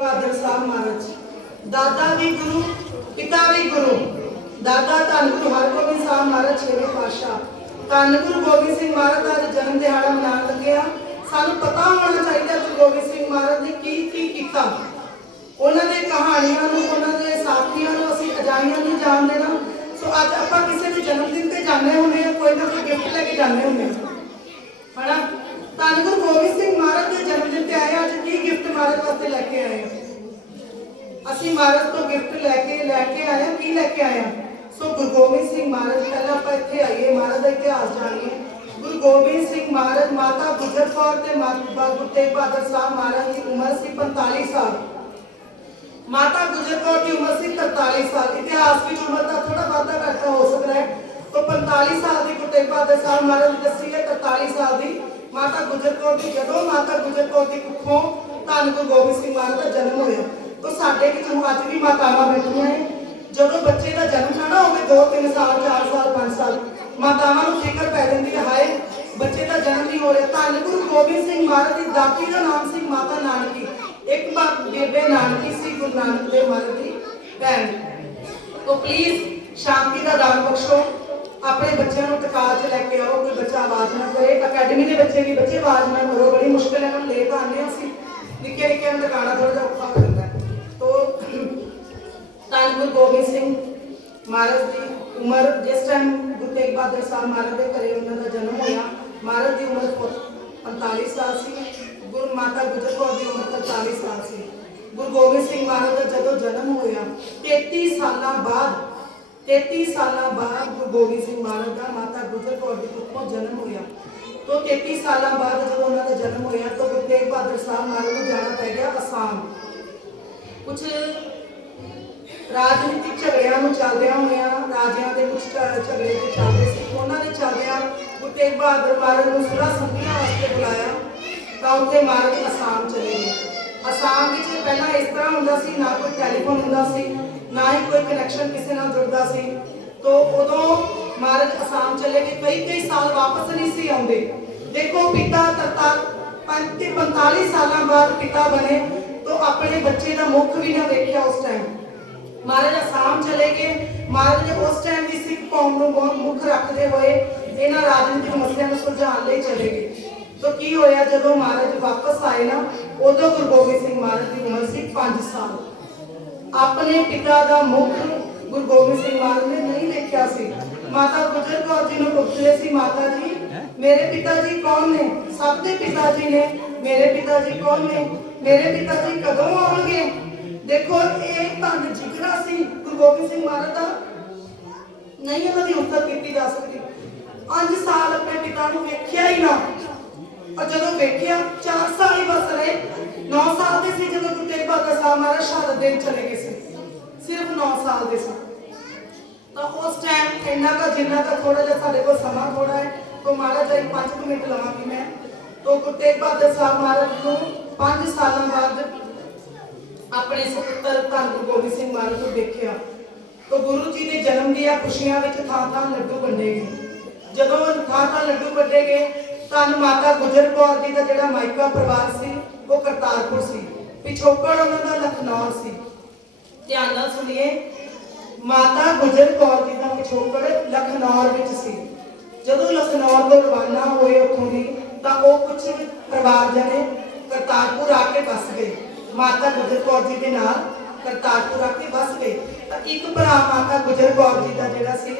ਬਹਾਦਰ ਸਾਹਿਬ ਮਹਾਰਾਜ ਦਾਦਾ ਵੀ ਗੁਰੂ, ਪਿਤਾ ਵੀ ਗੁਰੂ। ਦਾਦਾ ਧੰਨ ਗੁਰੂ ਹਰਗੋਬਿੰਦ ਸਾਹਿਬ ਮਹਾਰਾਜ, ਛੇਵੇਂ ਪਾਤਸ਼ਾਹ। ਧੰਨ ਗੁਰੂ ਗੋਬਿੰਦ ਸਿੰਘ ਮਹਾਰਾਜ ਦਾ ਜਨਮ ਦਿਹਾੜਾ ਮਨਾਉਣ ਲੱਗੇ ਸਾਨੂੰ ਪਤਾ ਹੋਣਾ ਚਾਹੀਦਾ ਗੁਰੂ ਗੋਬਿੰਦ ਸਿੰਘ ਮਹਾਰਾਜ ਨੇ ਕੀ ਕੀ ਕੀਤਾ। ਉਹਨਾਂ ਦੇ ਕਹਾਣੀਆਂ ਨੂੰ, ਉਹਨਾਂ ਦੇ ਸਾਥੀਆਂ ਨੂੰ ਅਸੀਂ ਅਜਾਈਆਂ ਨੂੰ ਜਾਣਦੇ ਨਾ। ਸੋ ਅੱਜ ਆਪਾਂ ਕਿਸੇ ਦੇ ਜਨਮ ਦਿਨ ਤੇ ਜਾਂਦੇ ਹੁੰਦੇ ਆ, ਕੋਈ ਨਾ ਕੋਈ ਗਿਫਟ ਲੈ ਕੇ ਜਾਂਦੇ ਹੁੰਦੇ ਆ। ਹਨਾ? ਧੰਨ ਗੁਰੂ ਗੋਬਿੰਦ ਸਿੰਘ ਮਹਾਰਾਜ ਦੇ ਜਨਮ ਦਿਨ ਤੇ ਆਏ ਮਹਾਰਾਜ ਵਾਸਤੇ ਲੈ ਕੇ ਆਏ ਅਸੀਂ ਮਹਾਰਾਜ ਤੋਂ ਗਿਫਟ ਲੈ ਕੇ ਲੈ ਕੇ ਆਏ ਹਾਂ, ਕੀ ਲੈ ਕੇ ਆਏ ਹਾਂ? ਸੋ ਗੁਰੂ ਗੋਬਿੰਦ ਸਿੰਘ ਮਹਾਰਾਜ ਪਹਿਲਾਂ ਆਪਾਂ ਇੱਥੇ ਆਈਏ। ਮਹਾਰਾਜ ਦਾ ਇਤਿਹਾਸ ਜਾਣੀਏ। ਗੁਰੂ ਗੋਬਿੰਦ ਸਿੰਘ ਮਹਾਰਾਜ ਮਾਤਾ ਗੁਜਰ ਕੌਰ ਤੇ ਮਾਤਾ ਗੁਰੂ ਬਹਾਦਰ ਸਾਹਿਬ ਮਹਾਰਾਜ ਦੀ ਉਮਰ ਸੀ 45 ਸਾਲ। ਮਾਤਾ ਗੁਜਰ ਕੌਰ ਦੀ ਉਮਰ ਸੀ 43 ਸਾਲ। ਇਤਿਹਾਸ ਵਿੱਚ ਉਮਰ ਦਾ ਥੋੜਾ ਵਾਧਾ ਘਾਟਾ ਹੋ ਸਕਦਾ ਹੈ। ਤਾਂ 45 ਸਾਲ ਦੀ ਗੁਰੂ ਤੇਗ ਬਹਾਦਰ ਸਾਹਿਬ ਮਹਾਰਾਜ ਦੱਸੀ ਹੈ 43 ਸਾਲ ਦੀ। ਮਾਤਾ ਗੁਜਰ ਕੌਰ ਦੀ ਜਦੋਂ ਮਾਤਾ ਗੁਜਰ ਕੌਰ ਦੀ ਕੁੱਖੋਂ ਧੰਨ ਗੁਰੂ ਗੋਬਿੰਦ ਸਿੰਘ ਮਹਾਰਾਜ ਦਾ ਜਨਮ ਹੋਇਆ। ਤਾਂ ਸਾਡੇ ਵਿੱਚ ਹੁਣ ਅੱਜ ਵੀ ਮਾਤਾਵਾਂ ਬੈਠੀਆਂ ਨੇ। ਜਦੋਂ ਬੱਚੇ ਦਾ ਜਨਮ ਹੋਣਾ ਹੋਵੇ 2 3 ਸਾਲ 4 ਸਾਲ 5 ਸਾਲ। ਮਾਤਾਵਾਂ ਨੂੰ ਫਿਕਰ ਪੈ ਜਾਂਦੀ ਹੈ, ਹਾਏ, ਬੱਚੇ ਦਾ ਜਨਮ ਨਹੀਂ ਹੋ ਰਿਹਾ। ਧੰਨ ਗੁਰੂ ਗੋਬਿੰਦ ਸਿੰਘ ਮਹਾਰਾਜ ਦੀ ਦਾਤੀ ਦਾ ਨਾਮ ਸੀ ਮਾਤਾ ਨਾਨਕੀ। ਇੱਕ ਵਾਰ ਬੇਬੇ ਨਾਨਕੀ ਸੀ ਗੁਰੂ ਨਾਨਕ ਦੇਵ ਮਹਾਰਾਜ ਦੀ ਭੈਣ। ਤੋ ਪਲੀਜ਼ ਸ਼ਾਂਤੀ ਦਾ ਦਾਨ ਬਖਸ਼ੋ। ਆਪਣੇ ਬੱਚਿਆਂ ਨੂੰ ਟਿਕਾ 'ਚ ਲੈ ਕੇ ਆਓ, ਕੋਈ ਬੱਚਾ ਆਵਾਜ਼ ਨਾ ਕਰੇ। ਅਕੈਡਮੀ ਦੇ ਬੱਚੇ ਵੀ ਬੱਚੇ ਆਵਾਜ਼ ਨਾ ਕਰੋ। ਬੜੀ ਮੁਸ਼ਕਿਲ ਹੈ ਨਾ ਲੈ ਤਾਂ ਆਉਂਦੇ ਹਾਂ ਅਸੀਂ। ਨਿੱਕੇ ਨਿੱਕੇ ਨੂੰ ਟਿਕਾਣਾ ਥੋੜਾ ਜਿਹਾ ਔਖਾ ਹੋ ਜਾਂਦਾ ਹੈ ਤੋ ਧੰਨ ਗੁਰੂ ਗੋਬਿੰਦ ਸਿੰਘ ਮਹਾਰਾਜ ਦੀ ਉਮਰ ਜਿਸ ਟਾਈਮ ਗੁਰੂ ਤੇਗ ਬਹਾਦਰ ਸਾਹਿਬ ਮਹਾਰਾਜ ਦੇ ਘਰੇ ਉਹਨਾਂ ਦਾ ਜਨਮ ਹੋਇਆ ਮਹਾਰਾਜ ਦੀ ਉਮਰ 45 ਸਾਲ ਸੀ ਗੁਰੂ ਮਾਤਾ ਗੁਜਰ ਕੌਰ ਦੀ ਉਮਰ 43 ਸਾਲ ਸੀ ਗੁਰੂ ਗੋਬਿੰਦ ਸਿੰਘ ਮਹਾਰਾਜ ਦਾ ਜਦੋਂ ਜਨਮ ਹੋਇਆ 33 ਸਾਲਾਂ ਬਾਅਦ 33 ਸਾਲਾਂ ਬਾਅਦ ਗੁਰੂ ਗੋਬਿੰਦ ਸਿੰਘ ਮਹਾਰਾਜ ਦਾ ਮਾਤਾ ਗੁਜਰ ਕੌਰ ਦੀ ਕੁੱਖੋਂ ਜਨਮ ਹੋਇਆ ਤੋਂ 33 ਸਾਲਾਂ ਬਾਅਦ ਜਦੋਂ ਉਹਨਾਂ ਦਾ ਜਨਮ ਹੋਇਆ, ਤਾਂ ਗੁਰੂ ਤੇਗ ਬਹਾਦਰ ਸਾਹਿਬ ਮਹਾਰਾਜ ਨੂੰ ਜਾਣਾ ਪੈ ਗਿਆ ਅਸਾਮ। ਕੁਝ ਰਾਜਨੀਤਿਕ ਝਗੜਿਆਂ ਨੂੰ ਚੱਲਦਿਆਂ ਹੋਇਆਂ, ਰਾਜਿਆਂ ਦੇ ਕੁਝ ਝਗੜੇ ਤੇ ਚੱਲਦੇ ਸੀ, ਉਹਨਾਂ ਦੇ ਚੱਲਦਿਆਂ ਗੁਰੂ ਤੇਗ ਬਹਾਦਰ ਮਹਾਰਾਜ ਨੂੰ ਸੁਲਾ ਸੰਧੀਆਂ ਵਾਸਤੇ ਬੁਲਾਇਆ, ਤਾਂ ਉੱਥੇ ਮਹਾਰਾਜ ਅਸਾਮ ਚਲੇ ਗਏ। ਅਸਾਮ ਵਿੱਚ ਪਹਿਲਾਂ ਇਸ ਤਰ੍ਹਾਂ ਹੁੰਦਾ ਸੀ, ਨਾ ਕੋਈ ਟੈਲੀਫੋਨ ਹੁੰਦਾ ਸੀ, ਨਾ ਹੀ ਕੋਈ ਕਨੈਕਸ਼ਨ ਕਿਸੇ ਨਾਲ ਜੁੜਦਾ ਸੀ। ਤੋਂ ਉਦੋਂ ਮਹਾਰਾਜ ਅਸਾਮ ਚਲੇ ਗਏ ਕਈ ਕਈ ਸਾਲ ਵਾਪਸ ਨਹੀਂ ਸੀ ਆਉਂਦੇ। 45 ਸਾਲਾਂ ਬਾਅਦ ਪਿਤਾ ਬਣੇ ਤੋਂ ਆਪਣੇ ਬੱਚੇ ਦਾ ਮੁੱਖ ਵੀ ਨਾ ਵੇਖਿਆ ਉਸ ਟਾਈਮ ਮਹਾਰਾਜ ਅਸਾਮ ਚਲੇ ਗਏ। ਮਹਾਰਾਜ ਨੇ ਉਸ ਟਾਈਮ ਵੀ ਸਿੱਖ ਕੌਮ ਨੂੰ ਬਹੁਤ ਮੁੱਖ ਰੱਖਦੇ ਹੋਏ ਇਹਨਾਂ ਰਾਜਨੀਤਿਕ ਮਸਲਿਆਂ ਨੂੰ ਸੁਲਝਾਉਣ ਲਈ ਚਲੇ ਗਏ। ਤਾਂ ਕੀ ਹੋਇਆ ਜਦੋਂ ਮਹਾਰਾਜ ਵਾਪਸ ਆਏ ਨਾ, ਉਦੋਂ ਗੁਰੂ ਗੋਬਿੰਦ ਸਿੰਘ ਮਹਾਰਾਜ ਦੀ ਉਮਰ ਸੀ 5 ਸਾਲ। ਆਪਣੇ ਪਿਤਾ ਦਾ ਮੁੱਖ ਗੁਰੂ ਗੋਬਿੰਦ ਸਿੰਘ ਮਹਾਰਾਜ ਨੇ ਨਹੀਂ ਦੇਖਿਆ ਸੀ। ਮਾਤਾ ਗੁਜਰ ਕੌਰ ਜੀ ਨੂੰ ਪੁੱਛਦੇ ਸੀ, ਮਾਤਾ ਜੀ ਮੇਰੇ ਪਿਤਾ ਜੀ ਕੌਣ ਨੇ ਸਭ ਦੇ ਪਿਤਾ ਜੀ ਨੇ ਮੇਰੇ ਪਿਤਾ ਜੀ ਕੌਣ ਨੇ ਮੇਰੇ ਪਿਤਾ ਜੀ ਕਦੋਂ ਆਉਣਗੇ? ਦੇਖੋ, ਇਹ ਧੰਨ ਜਿਗਰਾ ਸੀ। ਗੁਰੂ ਗੋਬਿੰਦ ਸਿੰਘ ਮਹਾਰਾਜ ਦਾ। ਨਹੀਂ ਉਹਨਾਂ ਦੀ ਉੱਤਰ ਕੀਤੀ ਜਾ ਸਕਦੀ। 5 ਸਾਲ ਆਪਣੇ ਪਿਤਾ ਨੂੰ ਵੇਖਿਆ ਹੀ ਨਾ। ਔਰ ਜਦੋਂ ਵੇਖਿਆ 4 ਸਾਲ ਹੀ ਬਸ ਰਹੇ। 9 ਸਾਲ ਦੇ ਸੀ ਜਦੋਂ ਗੁਰੂ ਤੇਗ ਬਹਾਦਰ ਸਾਹਿਬ ਮਹਾਰਾਜ ਸ਼ਹਾਦਤ ਦੇਣ ਚਲੇ ਗਏ ਸੀ। ਸਿਰਫ 9 ਸਾਲ ਦੇ ਸੀ। ਤਾਂ ਉਸ ਟਾਈਮ ਇੰਨਾ ਕਾ ਜਿੰਨਾ ਕਾ ਥੋੜਾ ਜਿਹਾ ਸਾਡੇ ਕੋਲ ਸਮਾਂ ਥੋੜਾ ਹੈ ਤਾਂ ਮਹਾਰਾਜ ਦਾ 5 ਮਿੰਟ ਲਵਾਂਗੀ ਮੈਂ। ਤਾਂ ਗੁਰੂ ਤੇਗ ਬਹਾਦਰ ਸਾਹਿਬ ਮਹਾਰਾਜ ਨੂੰ 5 ਸਾਲਾਂ ਬਾਅਦ ਆਪਣੇ ਸੁਪੁੱਤਰ ਧੰਨ ਗੁਰੂ ਗੋਬਿੰਦ ਸਿੰਘ ਮਹਾਰਾਜ ਨੂੰ ਦੇਖਿਆ। ਤਾਂ ਗੁਰੂ ਜੀ ਦੇ ਜਨਮ ਦੀਆਂ ਖੁਸ਼ੀਆਂ ਵਿੱਚ ਥਾਂ ਥਾਂ ਲੱਡੂ ਵੰਡੇ ਗਏ। ਜਦੋਂ ਥਾਂ ਥਾਂ ਲੱਡੂ ਵੰਡੇ ਗਏ, ਧੰਨ ਮਾਤਾ ਗੁਜਰ ਕੌਰ ਜੀ ਦਾ ਜਿਹੜਾ ਮਾਇਕਾ ਪਰਿਵਾਰ ਸੀ, ਉਹ ਕਰਤਾਰਪੁਰ ਸੀ। ਪਿਛੋਕੜ ਉਹਨਾਂ ਦਾ ਲਖਨੌਰ ਸੀ। ਧਿਆਨ ਨਾਲ ਸੁਣੀਏ, ਮਾਤਾ ਗੁਜਰ ਕੌਰ ਜੀ ਦਾ ਪਿਛੋਕੜ ਲਖਨੌਰ ਵਿੱਚ ਸੀ। ਜਦੋਂ ਲਖਨੌਰ ਤੋਂ ਰਵਾਨਾ ਹੋਏ ਉੱਥੋਂ ਦੀ, ਤਾਂ ਉਹ ਕੁਝ ਪਰਿਵਾਰ ਜਣੇ ਕਰਤਾਰਪੁਰ ਆ ਕੇ ਬਸ ਗਏ। ਮਾਤਾ ਗੁਜਰ ਕੌਰ ਜੀ ਦੇ ਨਾਲ ਕਰਤਾਰਪੁਰ ਆ ਕੇ ਬਸ ਗਏ। ਤਾਂ ਇੱਕ ਭਰਾ ਮਾਤਾ ਗੁਜਰ ਕੌਰ ਜੀ ਦਾ ਜਿਹੜਾ ਸੀ,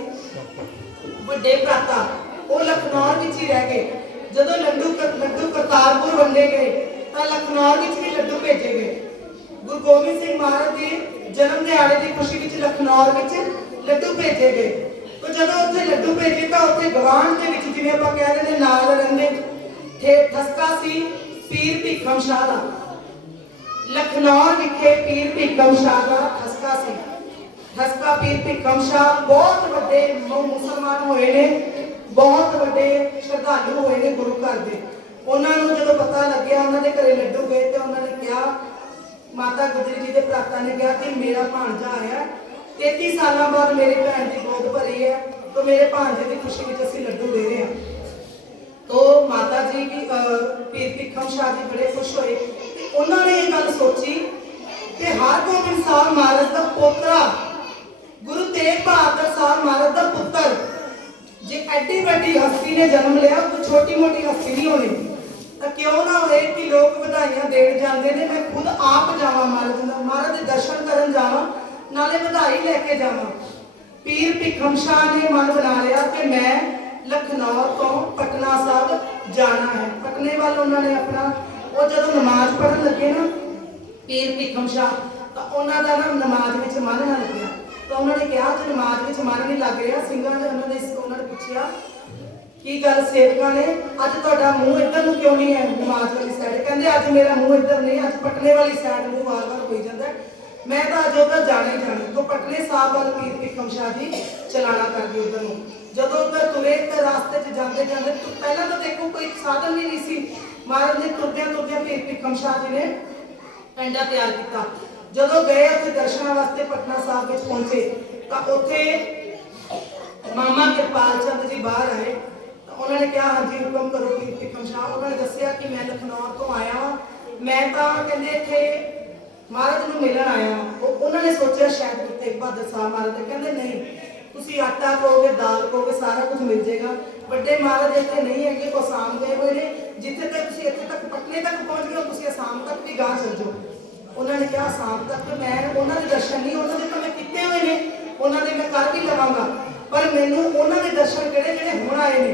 ਵੱਡੇ ਭਰਾਤਾ ਉਹ ਲਖਨੌਰ ਵਿੱਚ ਹੀ ਰਹਿ ਗਏ। ਜਦੋਂ ਲੱਡੂ ਕਰ- ਲੱਡੂ ਕਰਤਾਰਪੁਰ ਵੰਡੇ ਗਏ, ਤਾਂ ਲਖਨੌਰ ਵਿੱਚ ਵੀ ਲੱਡੂ ਭੇਜੇ ਗਏ। ਗੁਰੂ ਗੋਬਿੰਦ ਸਿੰਘ ਮਹਾਰਾਜ ਦੇ ਜਨਮ ਦਿਹਾੜੇ ਦੀ ਖੁਸ਼ੀ ਵਿੱਚ ਲਖਨੌਰ ਵਿੱਚ ਲੱਡੂ ਭੇਜੇ ਗਏ। ਤਾਂ ਜਦੋਂ ਉੱਥੇ ਲੱਡੂ ਭੇਜੇ ਤਾਂ ਉੱਥੇ ਗਵਾਂਢ ਦੇ ਵਿੱਚ ਜਿਵੇਂ ਆਪਾਂ ਕਹਿ ਦਿੰਦੇ ਨਾਲ ਰਹਿੰਦੇ। ਠੇ ਠਸਕਾ ਸੀ ਪੀਰ ਭੀਖਮ ਸ਼ਾਹ ਦਾ। ਲਖਨੌਰ ਵਿਖੇ ਪੀਰ ਭੀਖਮ ਸ਼ਾਹ ਦਾ ਠਸਕਾ ਸੀ। ਠਸਕਾ ਪੀਰ ਭੀਖਮ ਸ਼ਾਹ ਬਹੁਤ ਵੱਡੇ ਮੁਸਲਮਾਨ ਹੋਏ ਨੇ, ਬਹੁਤ ਵੱਡੇ ਸ਼ਰਧਾਲੂ ਹੋਏ ਨੇ ਗੁਰੂ ਘਰ ਦੇ। ਉਹਨਾਂ ਨੂੰ ਜਦੋਂ ਪਤਾ ਲੱਗਿਆ, ਉਹਨਾਂ ਦੇ ਘਰੇ ਲੱਡੂ ਗਏ ਤੇ ਉਹਨਾਂ ਨੇ ਕਿਹਾ, ਮਾਤਾ ਗੁਜਰੀ ਜੀ ਦੇ ਭਰਾਤਾ ਨੇ ਕਿਹਾ ਕਿ ਮੇਰਾ ਭਾਣਜਾ ਆਇਆ 33 ਸਾਲਾਂ ਬਾਅਦ ਮੇਰੇ ਭੈਣ ਦੀ ਗੋਦ ਭਰੀ ਹੈ ਤੋਂ ਮੇਰੇ ਭਾਂਜੇ ਦੀ ਖੁਸ਼ੀ ਵਿੱਚ ਅਸੀਂ ਲੱਡੂ ਦੇ ਰਹੇ ਹਾਂ। ਤੋ ਮਾਤਾ ਜੀ ਵੀ ਪੀਰ ਪਿਖਮ ਸ਼ਾਹ ਜੀ ਬੜੇ ਖੁਸ਼ ਹੋਏ। ਉਹਨਾਂ ਨੇ ਇਹ ਗੱਲ ਸੋਚੀ ਕਿ ਹਰ ਕੋਈ ਇਨਸਾਨ ਮਹਾਰਾਜ ਦਾ ਪੋਤਰਾ, ਗੁਰੂ ਤੇਗ ਬਹਾਦਰ ਸਾਹਿਬ ਮਹਾਰਾਜ ਦਾ ਪੁੱਤਰ, ਜੇ ਐਡੀ ਵੱਡੀ ਹਸਤੀ ਨੇ ਜਨਮ ਲਿਆ, ਕੋਈ ਛੋਟੀ ਮੋਟੀ ਹਸਤੀ ਨਹੀਂ ਹੋਣੀ। ਤਾਂ ਕਿਉਂ ਨਾ ਹੋਏ ਕਿ ਲੋਕ ਵਧਾਈਆਂ ਦੇਣ ਜਾਂਦੇ ਨੇ, ਮੈਂ ਖੁਦ ਆਪ ਜਾਵਾਂ ਮਹਾਰਾਜ ਦਾ ਮਹਾਰਾਜ ਦੇ ਦਰਸ਼ਨ ਕਰਨ ਜਾਵਾਂ। ਨਾਲੇ ਵਧਾਈ ਲੈ ਕੇ ਜਾਵਾਂ। ਪੀਰ ਭਿੱਖਮ ਸ਼ਾਹ ਨੇ ਮਨ ਬਣਾ ਲਿਆ ਕਿ ਮੈਂ ਲਖਨਊ ਤੋਂ ਪਟਨਾ ਸਾਹਿਬ ਜਾਣਾ ਹੈ। ਪਟਨੇ ਵੱਲ ਉਹਨਾਂ ਨੇ ਆਪਣਾ, ਉਹ ਜਦੋਂ ਨਮਾਜ਼ ਪੜ੍ਹਨ ਲੱਗੇ ਨਾ, ਪੀਰ ਭਿੱਖਮ ਸ਼ਾਹ, ਤਾਂ ਉਹਨਾਂ ਦਾ ਨਾ ਨਮਾਜ਼ ਵਿੱਚ ਮਨ ਨਾ ਲੱਗਿਆ। ਤਾਂ ਉਹਨਾਂ ਨੇ ਕਿਹਾ ਕਿ ਨਮਾਜ਼ ਵਿੱਚ ਮਨ ਨਹੀਂ ਲੱਗ ਰਿਹਾ। ਸਿੰਘਾਂ ਨੇ ਉਹਨਾਂ ਨੇ ਉਹਨਾਂ ਨੇ ਪੁੱਛਿਆ, ਕੀ ਗੱਲ ਸੇਵਕਾਂ ਨੇ? ਅੱਜ ਤੁਹਾਡਾ ਮੂੰਹ ਇੱਧਰ ਨੂੰ ਕਿਉਂ ਨਹੀਂ ਹੈ? ਨਮਾਜ਼ ਵਾਲੀ ਸਾਈਡ ਕਹਿੰਦੇ, ਅੱਜ ਮੇਰਾ ਮੂੰਹ ਇੱਧਰ ਨਹੀਂ, ਅੱਜ ਪਟਨੇ ਵਾਲੀ ਸਾਈਡ ਨੂੰ ਵਾਰ-ਵਾਰ ਹੋਈ ਜਾਂਦਾ ਮੈਂ ਤਾਂ ਅੱਜ ਉੱਧਰ ਜਾਣਾ ਹੀ ਜਾਣਾ। ਤੋਂ ਪਟਨੇ ਸਾਹਿਬ ਵੱਲ ਪੀਰ ਭਿੱਖਮ ਸ਼ਾਹ ਜੀ ਚਲਾਣਾ ਕਰਦੇ ਉਧਰ ਨੂੰ। ਜਦੋਂ ਉੱਧਰ ਤੁਰੇ ਤੇ ਰਾਸਤੇ 'ਚ ਜਾਂਦੇ ਜਾਂਦੇ ਤੁ- ਪਹਿਲਾਂ ਤਾਂ ਦੇਖੋ ਕੋਈ ਸਾਧਨ ਵੀ ਨਹੀਂ ਸੀ। ਮਹਾਰਾਜ ਨੇ ਤੁਰਦਿਆਂ ਤੁਰਦਿਆਂ ਪੀਰ ਭਿੱਖਮ ਸ਼ਾਹ ਜੀ ਨੇ ਟੈਂਡਾ ਤਿਆਰ ਕੀਤਾ। ਜਦੋਂ ਗਏ ਉੱਥੇ ਦਰਸ਼ਨਾਂ ਵਾਸਤੇ ਪਟਨਾ ਸਾਹਿਬ ਵਿੱਚ ਪਹੁੰਚੇ, ਤਾਂ ਉੱਥੇ ਮਾਮਾ ਕਿਰਪਾਲ ਚੰਦ ਜੀ ਬਾਹਰ ਆਏ। ਤਾਂ ਉਹਨਾਂ ਨੇ ਕਿਹਾ, ਹਾਂਜੀ, ਹੁਕਮ ਕਰੋ ਕਿ ਭਿੱਖਮ ਸ਼ਾਹ। ਉਹਨਾਂ ਨੇ ਦੱਸਿਆ ਕਿ ਮੈਂ ਲਖਨਊ ਤੋਂ ਆਇਆ ਹਾਂ ਮੈਂ ਤਾਂ ਕਹਿੰਦੇ ਇੱਥੇ ਮਹਾਰਾਜ ਨੂੰ ਮਿਲਣ ਆਇਆ ਉਹ ਉਹਨਾਂ ਨੇ ਸੋਚਿਆ ਸ਼ਾਇਦ ਗੁਰੂ ਤੇਗ ਬਹਾਦਰ ਸਾਹਿਬ ਮਹਾਰਾਜ ਦੇ। ਕਹਿੰਦੇ ਨਹੀਂ, ਤੁਸੀਂ ਆਟਾ ਕਹੋਗੇ ਦਾਲ ਕਹੋਗੇ ਸਾਰਾ ਕੁਝ ਮਿਲ ਜਾਏਗਾ। ਵੱਡੇ ਮਹਾਰਾਜ ਇੱਥੇ ਨਹੀਂ ਹੈਗੇ, ਉਹ ਆਸਾਮ ਗਏ ਹੋਏ ਨੇ। ਜਿੱਥੇ ਤੱਕ ਤੁਸੀਂ ਇੱਥੇ ਤੱਕ ਪਟਨੇ ਤੱਕ ਪਹੁੰਚ ਗਏ ਤੁਸੀਂ ਆਸਾਮ ਤੱਕ ਵੀ ਗਾਂ ਚੱਲ ਜਾਓ। ਉਹਨਾਂ ਨੇ ਕਿਹਾ ਆਸਾਮ ਤੱਕ ਮੈਂ, ਉਹਨਾਂ ਦੇ ਦਰਸ਼ਨ ਨਹੀਂ, ਉਹਨਾਂ ਦੇ ਤਾਂ ਮੈਂ ਕੀਤੇ ਹੋਏ ਨੇ। ਉਹਨਾਂ ਦੇ ਮੈਂ ਕਰ ਵੀ ਲਵਾਂਗਾ। ਪਰ ਮੈਨੂੰ ਉਹਨਾਂ ਦੇ ਦਰਸ਼ਨ ਕਿਹੜੇ, ਜਿਹੜੇ ਹੁਣ ਆਏ ਨੇ?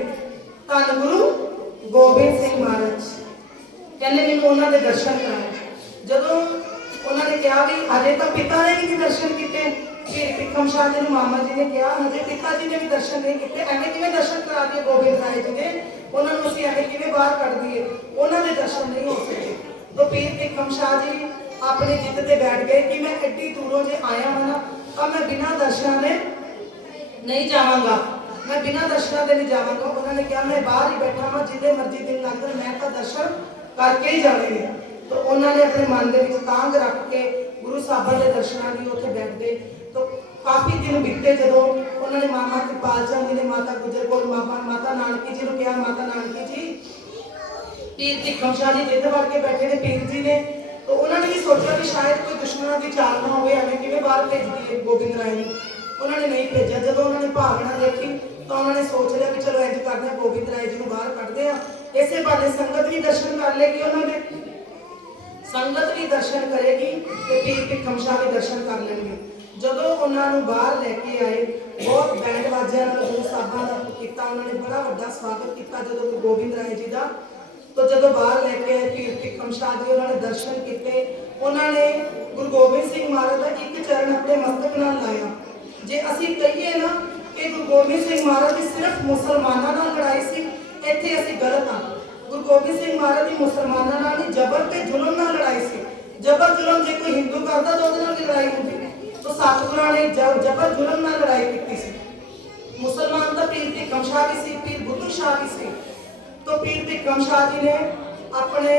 ਧੰਨ ਗੁਰੂ ਗੋਬਿੰਦ ਸਿੰਘ ਮਹਾਰਾਜ। ਕਹਿੰਦੇ, ਮੈਨੂੰ ਉਹਨਾਂ ਦੇ ਦਰਸ਼ਨ ਕਰਾਓ। ਜਦੋਂ ਉਹਨਾਂ ਨੇ ਕਿਹਾ ਵੀ ਅਜੇ ਤਾਂ ਪਿਤਾ ਨੇ ਵੀ ਨਹੀਂ ਦਰਸ਼ਨ ਕੀਤੇ। ਫਿਰ ਭਿੱਖਮ ਸ਼ਾਹ ਜੀ ਨੂੰ ਮਾਮਾ ਜੀ ਨੇ ਕਿਹਾ, ਹਜੇ ਪਿਤਾ ਜੀ ਨੇ ਵੀ ਦਰਸ਼ਨ ਨਹੀਂ ਕੀਤੇ। ਐਵੇਂ ਕਿਵੇਂ ਦਰਸ਼ਨ ਕਰਾ ਦਈਏ ਗੋਬਿੰਦ ਰਾਏ ਜੀ ਦੇ? ਉਹਨਾਂ ਨੂੰ ਅਸੀਂ ਐਵੇਂ ਕਿਵੇਂ ਬਾਹਰ ਕੱਢ ਦਈਏ? ਉਹਨਾਂ ਦੇ ਦਰਸ਼ਨ ਨਹੀਂ ਹੋ ਸਕੇ। ਤਾਂ ਪੀਰ ਭਿੱਖਮ ਸ਼ਾਹ ਜੀ ਆਪਣੀ ਜਿੱਤ ਤੇ ਬੈਠ ਗਏ ਕਿ ਮੈਂ ਐਡੀ ਦੂਰੋਂ ਜੇ ਆਇਆ ਹਾਂ ਨਾ, ਤਾਂ ਮੈਂ ਬਿਨਾਂ ਦਰਸ਼ਨਾਂ ਦੇ ਨਹੀਂ ਜਾਵਾਂਗਾ। ਮੈਂ ਬਿਨਾਂ ਦਰਸ਼ਨਾਂ ਦੇ ਨਹੀਂ ਜਾਵਾਂਗਾ। ਉਹਨਾਂ ਨੇ ਕਿਹਾ, ਮੈਂ ਬਾਹਰ ਹੀ ਬੈਠਾ ਹਾਂ ਜਿੱਦੇ ਮਰਜ਼ੀ ਦਿਨ ਲੱਗ ਮੈਂ ਤਾਂ ਦਰਸ਼ਨ ਕਰਕੇ ਹੀ ਜਾਣੇ ਨੇ। ਉਹਨਾਂ ਨੇ ਆਪਣੇ ਮਨ ਦੇ ਵਿੱਚ ਤਾਂਗ ਰੱਖ ਕੇ ਗੁਰੂ ਸਾਹਿਬਾਂ ਦੇ ਦਰਸ਼ਨਾਂ ਲਈ ਉੱਥੇ ਬੈਠਦੇ। ਤਾਂ ਕਾਫੀ ਦਿਨ ਬੀਤੇ ਜਦੋਂ ਉਹਨਾਂ ਨੇ ਮਾਮਾ ਕਿਰਪਾਲ ਚੰਦ ਜੀ ਨੇ ਮਾਤਾ ਗੁਜਰ ਕੋਲ ਮਾਤਾ ਮਾਤਾ ਨਾਨਕੀ ਜੀ ਨੂੰ ਕਿਹਾ, ਮਾਤਾ ਨਾਨਕੀ ਜੀ, ਪੀਰ ਭਿੱਖਮ ਸ਼ਾਹ ਜੀ ਜਿੱਦ ਵੜ ਕੇ ਬੈਠੇ ਨੇ ਪੀਰ ਜੀ ਨੇ। ਤਾਂ ਉਹਨਾਂ ਨੇ ਵੀ ਸੋਚਿਆ ਕਿ ਸ਼ਾਇਦ ਕੋਈ ਦੁਸ਼ਮਣਾਂ ਦੀ ਚਾਲ ਨਾ ਹੋਵੇ, ਐਵੇਂ ਕਿਵੇਂ ਬਾਹਰ ਭੇਜ ਦਈਏ ਗੋਬਿੰਦ ਰਾਏ ਨੂੰ। ਉਹਨਾਂ ਨੇ ਨਹੀਂ ਭੇਜਿਆ। ਜਦੋਂ ਉਹਨਾਂ ਨੇ ਭਾਵਨਾ ਦੇਖੀ, ਤਾਂ ਉਹਨਾਂ ਨੇ ਸੋਚ ਲਿਆ ਕਿ ਚਲੋ ਇੰਜ ਕਰਦੇ ਹਾਂ, ਗੋਬਿੰਦ ਰਾਏ ਜੀ ਨੂੰ ਬਾਹਰ ਕੱਢਦੇ ਆ ਇਸੇ ਬਹਾਨੇ ਸੰਗਤ ਵੀ ਦਰਸ਼ਨ ਕਰ ਲੇਗੀ ਉਹਨਾਂ ਦੇ ਸੰਗਤ ਵੀ ਦਰਸ਼ਨ ਕਰੇਗੀ ਤੇ ਪੀਰ ਭਿੱਖਮ ਸ਼ਾਹ ਵੀ ਦਰਸ਼ਨ ਕਰ ਲੈਣਗੇ। ਜਦੋਂ ਉਹਨਾਂ ਨੂੰ ਬਾਹਰ ਲੈ ਕੇ ਆਏ, ਬਹੁਤ ਬੈਂਡ ਵਾਜਿਆਂ ਨਾਲ ਗੁਰੂ ਸਾਹਿਬਾਂ ਦਾ ਕੀਤਾ, ਉਹਨਾਂ ਨੇ ਬੜਾ ਵੱਡਾ ਸਵਾਗਤ ਕੀਤਾ ਜਦੋਂ ਗੁਰੂ ਗੋਬਿੰਦ ਰਾਏ ਜੀ ਦਾ। ਤੋ ਜਦੋਂ ਬਾਹਰ ਲੈ ਕੇ ਆਏ ਪੀਰ ਭਿੱਖਮ ਸ਼ਾਹ ਜੀ, ਉਹਨਾਂ ਨੇ ਦਰਸ਼ਨ ਕੀਤੇ। ਉਹਨਾਂ ਨੇ ਗੁਰੂ ਗੋਬਿੰਦ ਸਿੰਘ ਮਹਾਰਾਜ ਦਾ ਇੱਕ ਚਰਨ ਆਪਣੇ ਮਸਤਕ ਨਾਲ ਲਾਇਆ। ਜੇ ਅਸੀਂ ਕਹੀਏ ਨਾ ਕਿ ਗੁਰੂ ਗੋਬਿੰਦ ਸਿੰਘ ਮਹਾਰਾਜ ਦੀ ਸਿਰਫ ਮੁਸਲਮਾਨਾਂ ਨਾਲ ਲੜਾਈ ਸੀ, ਇੱਥੇ ਅਸੀਂ ਗਲਤ ਹਾਂ। ਗੁਰੂ ਗੋਬਿੰਦ ਸਿੰਘ ਮਹਾਰਾਜ ਦੀ ਮੁਸਲਮਾਨਾਂ ਨਾਲ ਨਹੀਂ, ਜ਼ਬਰ ਤੇ ਜ਼ੁਲਮ ਨਾਲ ਲੜਾਈ ਸੀ। ਜ਼ਬਰ ਜ਼ੁਲਮ ਜੇ ਕੋਈ ਹਿੰਦੂ ਕਰਦਾ ਤਾਂ ਉਹਦੇ ਨਾਲ ਵੀ ਲੜਾਈ ਹੁੰਦੀ ਤਾਂ ਸਤਿਗੁਰਾਂ ਨੇ ਜ਼ਬਰ ਜ਼ੁਲਮ ਨਾਲ ਲੜਾਈ ਕੀਤੀ ਸੀ। ਮੁਸਲਮਾਨ ਤਾਂ ਪੀਰ ਭਿੱਖਮ ਸ਼ਾਹ ਵੀ ਸੀ, ਪੀਰ ਬੁੱਧੂ ਸ਼ਾਹ ਵੀ ਸੀ। ਤਾਂ ਪੀਰ ਭਿੱਖਮ ਸ਼ਾਹ ਜੀ ਨੇ ਆਪਣੇ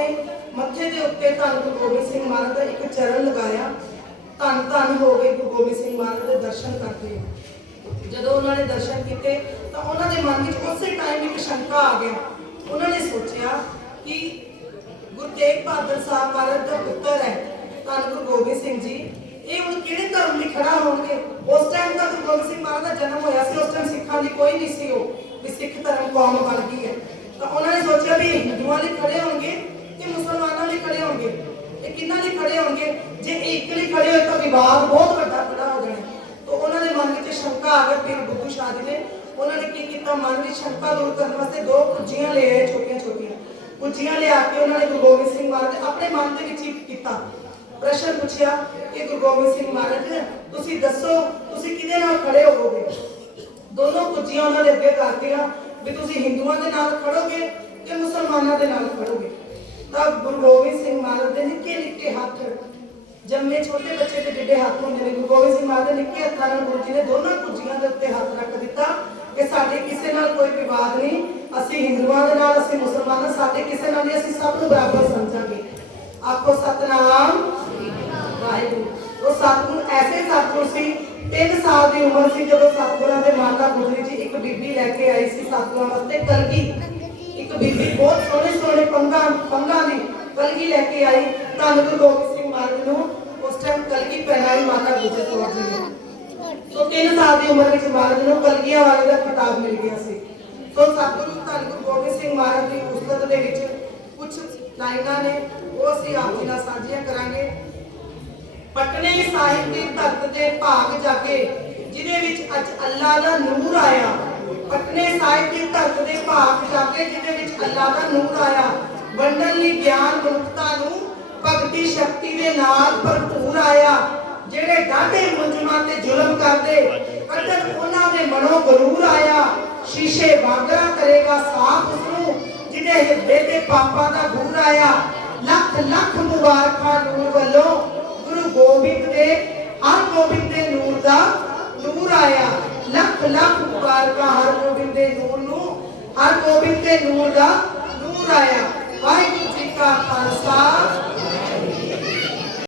ਮੱਥੇ ਦੇ ਉੱਤੇ ਧੰਨ ਗੁਰੂ ਗੋਬਿੰਦ ਸਿੰਘ ਮਹਾਰਾਜ ਦਾ ਇੱਕ ਚਰਨ ਲਗਾਇਆ। ਧੰਨ ਧੰਨ ਹੋ ਗਏ ਗੁਰੂ ਗੋਬਿੰਦ ਸਿੰਘ ਮਹਾਰਾਜ ਦੇ ਦਰਸ਼ਨ ਕਰਦੇ ਜਦੋਂ ਉਹਨਾਂ ਨੇ ਦਰਸ਼ਨ ਕੀਤੇ ਤਾਂ ਉਹਨਾਂ ਦੇ ਮਨ ਵਿੱਚ ਉਸੇ ਟਾਈਮ ਇੱਕ ਸ਼ੰਕਾ ਆ ਗਿਆ। ਉਹਨਾਂ ਨੇ ਸੋਚਿਆ ਕਿ ਗੁਰੂ ਤੇਗ ਬਹਾਦਰ ਸਾਹਿਬ ਮਹਾਰਾਜ ਦਾ ਪੁੱਤਰ ਹੈ, ਧੰਨ ਗੁਰੂ ਗੋਬਿੰਦ ਸਿੰਘ ਜੀ। ਇਹ ਹੁਣ ਕਿਹੜੇ ਧਰਮ ਲਈ ਖੜਾ ਹੋਣਗੇ? ਉਸ ਟਾਈਮ ਤਾਂ ਗੁਰੂ ਗੋਬਿੰਦ ਸਿੰਘ ਮਹਾਰਾਜ ਦਾ ਜਨਮ ਹੋਇਆ ਸੀ, ਉਸ ਟਾਈਮ ਸਿੱਖਾਂ ਦੀ ਕੋਈ ਨਹੀਂ ਸੀ ਉਹ, ਵੀ ਸਿੱਖ ਧਰਮ ਕੌਮ ਬਣ ਗਈ ਹੈ। ਤਾਂ ਉਹਨਾਂ ਨੇ ਸੋਚਿਆ ਵੀ ਹਿੰਦੂਆਂ ਲਈ ਖੜੇ ਹੋਣਗੇ ਕਿ ਮੁਸਲਮਾਨਾਂ ਲਈ ਖੜੇ ਹੋਣਗੇ? ਤੇ ਕਿੰਨਾਂ ਲਈ ਖੜੇ ਹੋਣਗੇ? ਜੇ ਇਹ ਇੱਕ ਲਈ ਖੜੇ ਹੋਏ ਤਾਂ ਵਿਵਾਦ ਬਹੁਤ ਵੱਡਾ ਖੜਾ ਹੋ ਜਾਣਾ ਤਾਂ ਉਹਨਾਂ ਦੇ ਮਨ ਵਿੱਚ ਸ਼ੰਕਾ ਆ ਗਈ ਪੀਰ ਬੁੱਧੂ ਸ਼ਾਹ ਜੀ ਨੇ ਉਹਨਾਂ ਨੇ ਕੀ ਕੀਤਾ? ਮਨ ਵਿੱਚ ਸ਼ੰਕਾ ਦੂਰ ਕਰਨ ਵਾਸਤੇ ਦੋ ਕੁੱਜੀਆਂ ਲੈ ਆਏ ਛੋਟੀਆਂ ਛੋਟੀਆਂ। ਕੁੱਜੀਆਂ ਲਿਆ ਕੇ ਉਹਨਾਂ ਨੇ ਗੁਰੂ ਗੋਬਿੰਦ ਸਿੰਘ ਮਹਾਰਾਜ ਆਪਣੇ ਮਨ ਦੇ ਵਿੱਚ ਹੀ ਕੀਤਾ। ਪ੍ਰਸ਼ਨ ਪੁੱਛਿਆ ਕਿ ਗੁਰੂ ਗੋਬਿੰਦ ਸਿੰਘ ਮਹਾਰਾਜ, ਤੁਸੀਂ ਦੱਸੋ, ਤੁਸੀਂ ਕਿਹਦੇ ਨਾਲ ਖੜੇ ਹੋਵੋਗੇ? ਦੋਨੋਂ ਕੁੱਜੀਆਂ ਉਹਨਾਂ ਦੇ ਅੱਗੇ ਕਰਤੀਆਂ ਵੀ ਤੁਸੀਂ ਹਿੰਦੂਆਂ ਦੇ ਨਾਲ ਖੜੋਗੇ ਕਿ ਮੁਸਲਮਾਨਾਂ ਦੇ ਨਾਲ ਖੜੋਗੇ? ਤਾਂ ਗੁਰੂ ਗੋਬਿੰਦ ਸਿੰਘ ਮਹਾਰਾਜ ਦੇ ਨਿੱਕੇ ਨਿੱਕੇ ਹੱਥ, ਜੰਮੇ ਛੋਟੇ ਬੱਚੇ ਦੇ ਜਿੱਡੇ ਹੱਥ ਹੁੰਦੇ ਨੇ, ਗੁਰੂ ਗੋਬਿੰਦ ਸਿੰਘ ਮਹਾਰਾਜ ਦੇ ਨਿੱਕੇ ਹੱਥਾਂ ਨਾਲ ਗੁਰੂ ਜੀ ਨੇ ਦੋਨਾਂ ਕੁੱਜੀਆਂ ਦੇ ਉੱਤੇ ਹੱਥ ਰੱਖ ਦਿੱਤਾ। ਕਿ ਸਾਡੇ ਕਿਸੇ ਨਾਲ ਕੋਈ ਵਿਵਾਦ ਨਹੀਂ, ਅਸੀਂ ਹਿੰਦੂਆਂ ਦੇ ਨਾਲ, ਅਸੀਂ ਮੁਸਲਮਾਨਾਂ ਸਾਡੇ ਕਿਸੇ ਨਾਲ ਨਹੀਂ, ਅਸੀਂ ਸਭ ਨੂੰ ਬਰਾਬਰ ਸਮਝਾਂਗੇ। ਆਪੋ ਸਤਨਾਮ। ਵਾਹਿਗੁਰੂ। ਉਹ ਸਤਿਗੁਰ, ਐਸੇ ਸਤਿਗੁਰ ਸੀ 3 ਸਾਲ ਦੀ ਉਮਰ ਸੀ ਜਦੋਂ ਸਤਿਗੁਰਾਂ ਦੇ ਮਾਤਾ ਗੁਜਰੀ ਜੀ ਇੱਕ ਬੀਬੀ ਲੈ ਕੇ ਆਈ ਸੀ ਸਤਿਗੁਰਾਂ ਵਾਸਤੇ, ਕਲਗੀ। ਇੱਕ ਬੀਬੀ ਬਹੁਤ ਸੋਹਣੇ ਸੋਹਣੇ ਪੰਗਾ ਪੰਗਾ ਦੀ ਕਲਗੀ ਲੈ ਕੇ ਆਈ। ਧੰਨ ਗੁਰੂ ਗੋਬਿੰਦ ਸਿੰਘ ਮਹਾਰਾਜ ਨੂੰ ਉਸ ਟਾਈਮ ਕਲਗੀ ਕਲਗੀ ਪਹਿਨਾਈ ਮਾਤਾ ਗੁਜਰ ਕੌਰ ਜੀ ਨੇ ਸੋ 3 ਸਾਲ ਦੀ ਉਮਰ ਵਿੱਚ ਮਹਾਰਾਜ ਨੂੰ ਕਲਗੀਆਂ ਵਾਲੇ ਦਾ ਖਿਤਾਬ ਮਿਲ ਗਿਆ ਸੀ। ਸੋ ਸਤਿਗੁਰੂ ਧੰਨ ਗੁਰੂ ਗੋਬਿੰਦ ਸਿੰਘ ਮਹਾਰਾਜ ਦੀ ਉਸਤਤ ਦੇ ਵਿੱਚ ਕੁਝ ਲਾਈਨਾਂ ਨੇ, ਉਹ ਅਸੀਂ ਆਪ ਜੀ ਨਾਲ ਸਾਂਝੀਆਂ ਕਰਾਂਗੇ। ਪਟਨੇ ਸਾਹਿਬ ਦੀ ਧਰਤ ਦੇ ਭਾਗ ਜਾਗੇ, ਜਿਹਦੇ ਵਿੱਚ ਅੱਜ ਅੱਲਾ ਦਾ ਨੂਰ ਆਇਆ। ਪਟਨੇ ਸਾਹਿਬ ਦੀ ਧਰਤ ਦੇ ਭਾਗ ਜਾਗੇ, ਜਿਹਦੇ ਵਿੱਚ ਅੱਲਾ ਦਾ ਨੂਰ ਆਇਆ। ਵੰਡਣ ਲਈ ਗਿਆਨ ਮਨੁੱਖਤਾ ਨੂੰ, ਭਗਤੀ ਸ਼ਕਤੀ ਦੇ ਨਾਲ ਭਰਪੂਰ ਆਇਆ। ਜਿਹੜੇ ਡਾਢੇ ਮੁੰਜਮਾਂ ਤੇ ਜ਼ੁਲਮ ਕਰਦੇ ਕੱਢਣ ਉਹਨਾਂ ਦੇ ਮਨੋਂ ਗਰੂਰ ਆਇਆ, ਸ਼ੀਸ਼ੇ ਵਾਗਰਾ ਕਰੇਗਾ ਸਾਫ਼ ਉਸਨੂੰ ਜਿਹਦੇ ਹਿਰਦੇ ਤੇ ਪਾਪਾਂ ਦਾ ਗੂਰ ਆਇਆ, ਲੱਖ ਲੱਖ ਮੁਬਾਰਕਾਂ ਨੂਰ ਵੱਲੋਂ, ਗੁਰੂ ਗੋਬਿੰਦ ਦੇ, ਹਰ ਗੋਬਿੰਦ ਦੇ ਨੂਰ ਦਾ ਨੂਰ ਆਇਆ, ਲੱਖ ਲੱਖ ਮੁਬਾਰਕਾਂ ਹਰ ਗੋਬਿੰਦ ਦੇ ਨੂਰ ਨੂੰ, ਹਰ ਗੋਬਿੰਦ ਦੇ ਨੂਰ ਦਾ ਨੂਰ ਆਇਆ। ਵਾਹਿਗੁਰੂ ਜੀ ਕਾ ਖਾਲਸਾ